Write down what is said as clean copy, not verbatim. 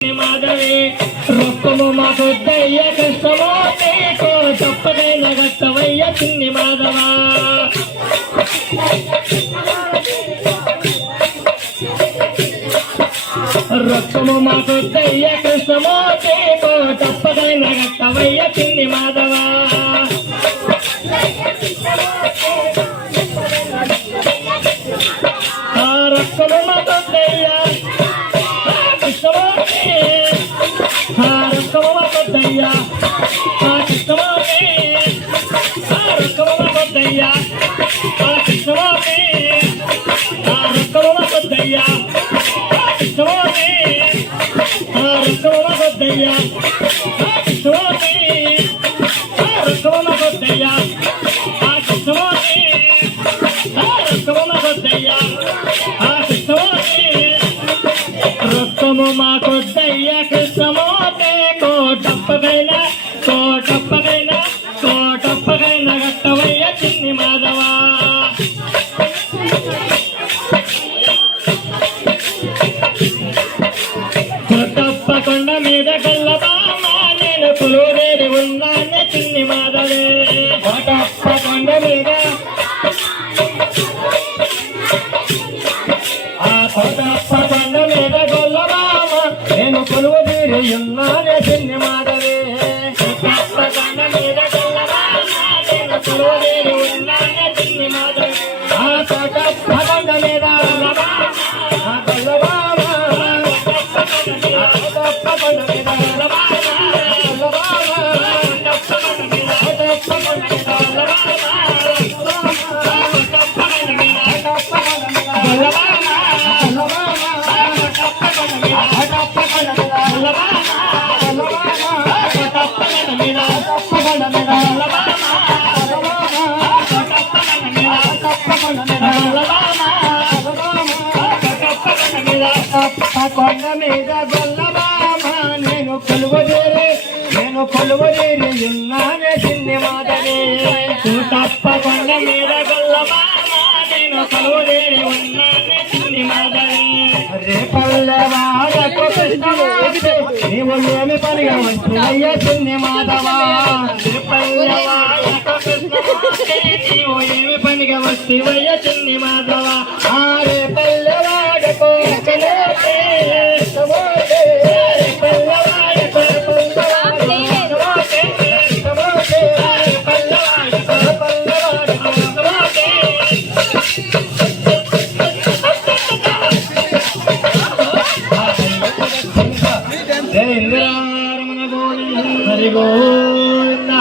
మాధవి రొక్కము మా కొద్దయ్య కృష్ణమో నీకు తప్పకైన గట్టవయ్య చిన్ని మాధవా రొక్కము మా కొద్దయ్య కృష్ణమో నీకు తప్పకైన గట్టవయ్య చిన్ని మాధవా రొక్కము మా కొద్దయ్య రొక్కమయ్యా కృష్ణమోని రొక్కమయ్యా కృష్ణమోని రొక్కమయ్యా కృష్ణమోని రొక్కమయ్యా కృష్ణమోని రొక్కమయ్యా కృష్ణమోని రొక్కమయ్యా కృష్ణమోని రొక్కము మా కొద్దయ్య కృష్ణమోతే కోటప్పగైనా గట్టవయ్య చిన్ని మాధవా కోటప్పకొండ మీద గల్లబామ నేను పులురేడి ఉన్నానే చిన్ని మాధవే కోటప్పకొండ మీద కోటప్పకొండ మీద గొల్లబామ నేను పులురేడి ఉన్నానే చిన్ని మాధవే కోటప్పకొండ మీద గొల్లబామ నేను పులురేడి ఉన్నానే చిన్ని మాధవే కోటప్పకొండ మీద గొల్లబామ కోటప్పకొండ మీద కొండ మీద గొల్లబామ నేను కొలువదేరి ఉన్నానే చిన్ని మాధవే తప్పకొండ మీద గొల్లబామ నేను కొలువదేరి ఉన్నానే చిన్ని మాధవే రేపల్లెవాడకు కృష్ణమూర్తి నీవు ఏమి పనిగా వస్తువయ్య చిన్ని మాధవా రేపల్లెవాడకు కృష్ణమూర్తి నీవు ఏమి పనిగా వస్తువయ్య చిన్ని మాధవా రేపల్లెవాడకు హరి గోవింద